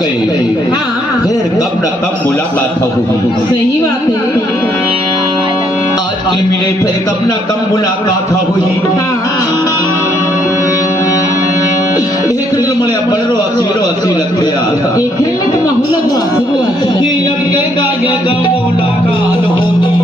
गए हाँ फिर कब न कब मुलाकात होगी। सही बात है। आज के मिले फिर कब न कब मुलाकात होगी। एक मले बड़ो हसी लगते यार एक ने तो माहौल को आसू ये अब के गागे का मुलाकात होगी।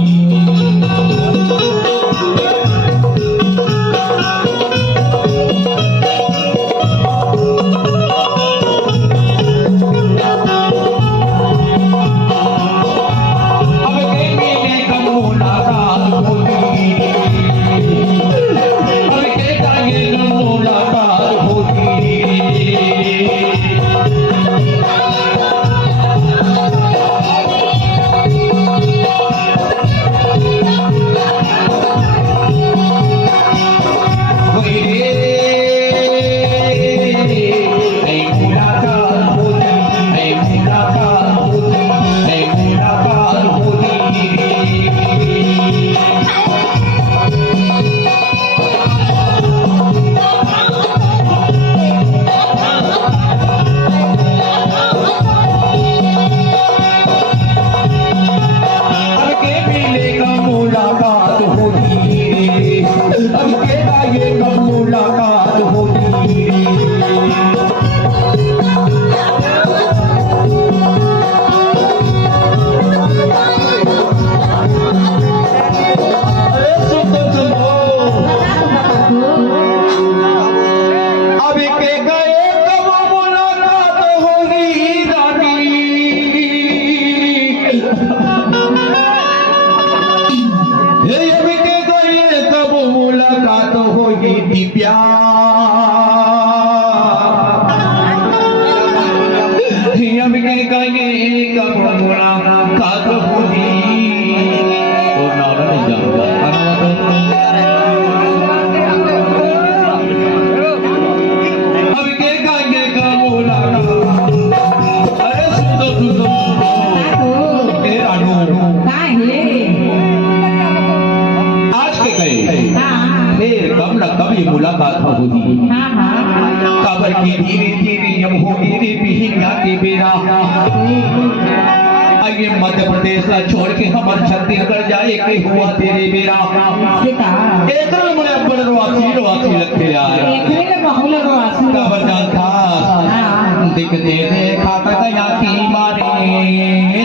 मुलाकात होगी। काबर की धीरे धीरे जब होगी रे बिहिया के बेरा आइए मध्य प्रदेश का छोड़ के हमारे छत्तीसगढ़ जाए के हुआ तेरे बेरा एक मुझे बड़ रोआसी लगते यार काबर जान था दिख दे खाता गया की मारे